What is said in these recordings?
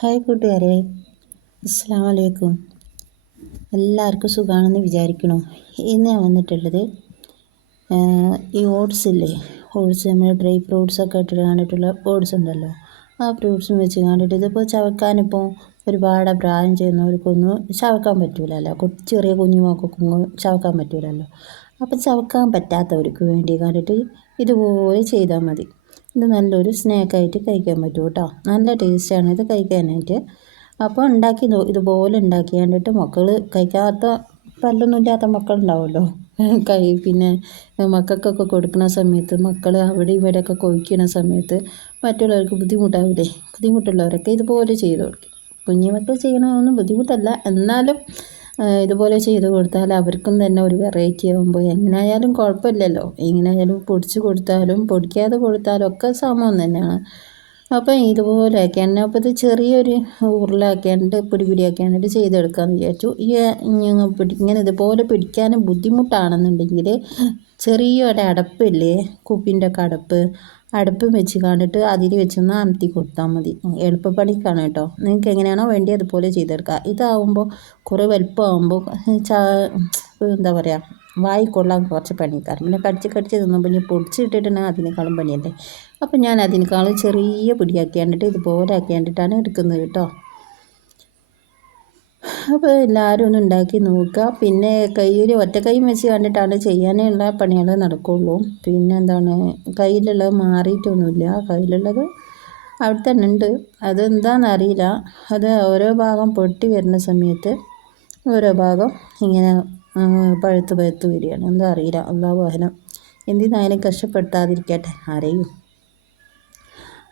Hi കൂട്ടുകാരെ, അസ്സലാമു അലൈക്കും. എല്ലാവർക്കും സുഖമാണെന്ന് വിചാരിക്കണു. ഇന്ന് ഞാൻ വന്നിട്ടുള്ളത് ഈ ഓട്സ് ഇല്ലേ, ഓട്സ് നമ്മൾ ഡ്രൈ ഫ്രൂട്ട്സൊക്കെ ഇട്ട് കണ്ടിട്ടുള്ള ഓട്സ് ഉണ്ടല്ലോ, ആ ഫ്രൂട്ട്സും വെച്ച് കണ്ടിട്ട് ഇതിപ്പോൾ ചവക്കാനിപ്പോൾ ഒരുപാട് പ്രായം ചെയ്യുന്നവർക്കൊന്നും ചവക്കാൻ പറ്റൂലല്ലോ, ചെറിയ കുഞ്ഞുമക്കൾക്കൊന്നും ചവക്കാൻ പറ്റൂലല്ലോ. അപ്പോൾ ചവക്കാൻ പറ്റാത്തവർക്ക് വേണ്ടി കണ്ടിട്ട് ഇതുപോലെ ചെയ്താൽ മതി. ഇത് നല്ലൊരു സ്നാക്കായിട്ട് കഴിക്കാൻ പറ്റും കേട്ടോ. നല്ല ടേസ്റ്റാണ് ഇത് കഴിക്കാനായിട്ട്. അപ്പോൾ ഇതുപോലെ ഉണ്ടാക്കി കണ്ടിട്ട് മക്കൾ കഴിക്കാത്ത പല്ലൊന്നും ഇല്ലാത്ത മക്കളുണ്ടാവുമല്ലോ, പിന്നെ മക്കൾക്കൊക്കെ കൊടുക്കുന്ന സമയത്ത് മക്കൾ അവിടെ ഇവിടെയൊക്കെ കൊഴിക്കുന്ന സമയത്ത് മറ്റുള്ളവർക്ക് ബുദ്ധിമുട്ടാവില്ലേ. ബുദ്ധിമുട്ടുള്ളവരൊക്കെ ഇതുപോലെ ചെയ്ത് കൊടുക്കും. കുഞ്ഞുമക്കൾ ചെയ്യണമെന്നൊന്നും ബുദ്ധിമുട്ടല്ല, എന്നാലും ഇതുപോലെ ചെയ്ത് കൊടുത്താൽ അവർക്കും തന്നെ ഒരു വെറൈറ്റി ആകുമ്പോൾ എങ്ങനെയായാലും കുഴപ്പമില്ലല്ലോ. എങ്ങനെയായാലും പൊടിച്ച് കൊടുത്താലും പൊടിക്കാതെ കൊടുത്താലും ഒക്കെ സമം തന്നെയാണ്. അപ്പോൾ ഇതുപോലെ ആക്കിയാണ്. അപ്പോൾ ഇത് ചെറിയൊരു ഉരുളാക്കിയാണ്ട് പൊടിയാക്കിയാണ്ട് ചെയ്തെടുക്കാമെന്ന് വിചാരിച്ചു. ഇങ്ങനെ ഇതുപോലെ പിടിക്കാനും ബുദ്ധിമുട്ടാണെന്നുണ്ടെങ്കിൽ ചെറിയൊരു അടപ്പില്ലേ, കുപ്പിൻ്റെ ഒക്കെ അടുപ്പ് വെച്ച് കണ്ടിട്ട് അതിൽ വെച്ചൊന്ന് അമർത്തി കൊടുത്താൽ മതി. എളുപ്പപ്പണിക്കാണ് കേട്ടോ. നിങ്ങൾക്ക് എങ്ങനെയാണോ വേണ്ടി അതുപോലെ ചെയ്തെടുക്കുക. ഇതാവുമ്പോൾ കുറേ വലുപ്പമാകുമ്പോൾ എന്താ പറയുക, വായിക്കൊള്ളാൻ കുറച്ച് പണിക്കാരം. പിന്നെ കടിച്ച് തിന്നുമ്പോൾ ഇനി പൊടിച്ചിട്ടിട്ടുണ്ടെങ്കിൽ അതിനേക്കാളും പണിയല്ലേ. അപ്പോൾ ഞാൻ അതിനേക്കാളും ചെറിയ പൊടിയാക്കിയാണ്ടിട്ട് ഇതുപോലെ ആക്കിയാണ്ടിട്ടാണ് എടുക്കുന്നത് കേട്ടോ. അപ്പോൾ എല്ലാവരും ഒന്ന് ഉണ്ടാക്കി നോക്കുക. പിന്നെ ഒറ്റക്കൈ വെച്ച് കണ്ടിട്ടാണ് ചെയ്യാനുള്ള പണികൾ നടക്കുകയുള്ളൂ. പിന്നെ എന്താണ്, കയ്യിലുള്ളത് മാറിയിട്ടൊന്നുമില്ല. കയ്യിലുള്ളത് അവിടെ തന്നെ ഉണ്ട്. അതെന്താണെന്നറിയില്ല. അത് ഓരോ ഭാഗം പൊട്ടി വരുന്ന സമയത്ത് ഓരോ ഭാഗം ഇങ്ങനെ പഴുത്ത് വരികയാണ്. എന്താ അറിയില്ല, അല്ലാഹു അഅലം. എന്തിനായാലും കഷ്ടപ്പെടുത്താതിരിക്കട്ടെ ആരെയും.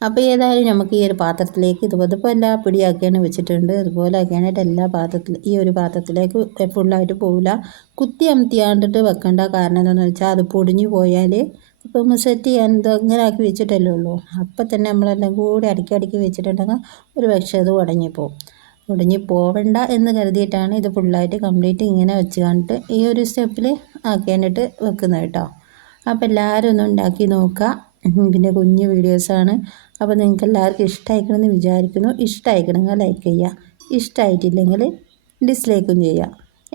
അപ്പോൾ ഏതായാലും നമുക്ക് ഈ ഒരു പാത്രത്തിലേക്ക് ഇതിപ്പോൾ എല്ലാ പിടിയാക്കിയാണ് വെച്ചിട്ടുണ്ട്. അതുപോലെ ആക്കിയാനായിട്ട് ഈ ഒരു പാത്രത്തിലേക്ക് ഫുള്ളായിട്ട് പോവില്ല. കുത്തി അമർത്തിയാണ്ടിട്ട് വെക്കേണ്ട. കാരണം എന്താണെന്ന് വെച്ചാൽ അത് പൊടിഞ്ഞു പോയാൽ ഇപ്പം സെറ്റ് ചെയ്യാൻ ഇങ്ങനെ ആക്കി വെച്ചിട്ടല്ലേ ഉള്ളൂ. അപ്പം തന്നെ നമ്മളെല്ലാം കൂടി അടുക്കി വെച്ചിട്ടുണ്ടെങ്കിൽ ഒരു പക്ഷേ അത് ഉടഞ്ഞു പോവണ്ട എന്ന് കരുതിയിട്ടാണ് ഇത് ഫുള്ളായിട്ട് കംപ്ലീറ്റ് ഇങ്ങനെ വെച്ച് കണ്ടിട്ട് ഈ ഒരു സ്റ്റെപ്പിൽ ആക്കിയാണ്ടിട്ട് വെക്കുന്നത് കേട്ടോ. അപ്പോൾ എല്ലാവരും ഒന്ന് ഉണ്ടാക്കി നോക്കുക. പിന്നെ കുഞ്ഞു വീഡിയോസാണ്. അപ്പോൾ നിങ്ങൾക്ക് എല്ലാവർക്കും ഇഷ്ടമായിക്കണമെന്ന് വിചാരിക്കുന്നു. ഇഷ്ടമായിക്കണമെങ്കിൽ ലൈക്ക് ചെയ്യുക, ഇഷ്ടമായിട്ടില്ലെങ്കിൽ ഡിസ്ലൈക്കും ചെയ്യുക.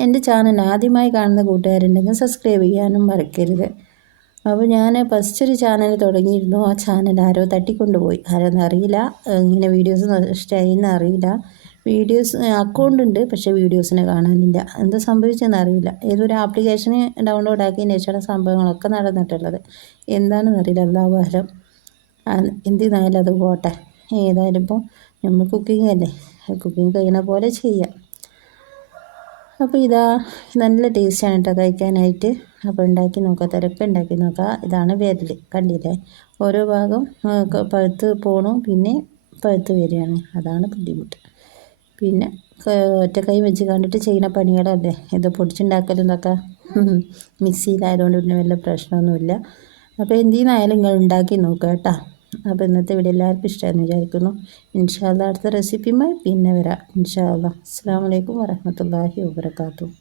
എൻ്റെ ചാനൽ ആദ്യമായി കാണുന്ന കൂട്ടുകാരുണ്ടെങ്കിൽ സബ്സ്ക്രൈബ് ചെയ്യാനും മറക്കരുത്. അപ്പോൾ ഞാൻ ഫസ്റ്റ് ഒരു ചാനൽ തുടങ്ങിയിരുന്നു. ആ ചാനൽ ആരോ തട്ടിക്കൊണ്ടുപോയി. ആരോന്നറിയില്ല. ഇങ്ങനെ വീഡിയോസ് ഇഷ്ടമായിന്ന് അറിയില്ല. അക്കൗണ്ട് ഉണ്ട്, പക്ഷേ വീഡിയോസിനെ കാണാനില്ല. എന്താ സംഭവിച്ചതെന്ന് അറിയില്ല. ഏതൊരു ആപ്ലിക്കേഷന് ഡൗൺലോഡ് ആക്കിയതിന് ശേഷമാണ് സംഭവങ്ങളൊക്കെ നടന്നിട്ടുള്ളത്. എന്താണെന്ന് അറിയില്ല, അല്ലാഹു അഅലം. എന്തിനായാലും അത് പോട്ടെ. ഏതായാലും ഇപ്പോൾ നമ്മൾ കുക്കിംഗ് അല്ലേ, കുക്കിംഗ് കഴിയണ പോലെ ചെയ്യാം. അപ്പോൾ നല്ല ടേസ്റ്റാണ് കേട്ടോ കഴിക്കാനായിട്ട്. അപ്പോൾ ഉണ്ടാക്കി നോക്കുക. ഇതാണ് വിരൽ, കണ്ടില്ലേ? ഓരോ ഭാഗം പഴുത്ത് പോണു, പിന്നെ പഴുത്ത് വരികയാണ്. അതാണ് ബുദ്ധിമുട്ട്. പിന്നെ ഒറ്റക്കൈ വെച്ച് കണ്ടിട്ട് ചെയ്യുന്ന പണികളല്ലേ ഇത്. പൊടിച്ചുണ്ടാക്കലും ഇതൊക്കെ മിക്സിയിലായതുകൊണ്ട് പിന്നെ വല്ല പ്രശ്നമൊന്നുമില്ല. അപ്പോൾ എന്തിനായാലും നിങ്ങൾ ഉണ്ടാക്കി നോക്കുക കേട്ടോ. അപ്പോൾ ഇന്നത്തെ വീഡിയോ എല്ലാവർക്കും ഇഷ്ടമായെന്ന് വിചാരിക്കുന്നു. ഇൻഷാ അല്ലാഹ് അടുത്ത റെസിപ്പിയുമായി പിന്നെ വരാം. ഇൻഷാ അല്ലാഹ്. അസ്സലാമു അലൈക്കും വറഹ്മത്തുള്ളാഹി വബറകാതുഹു.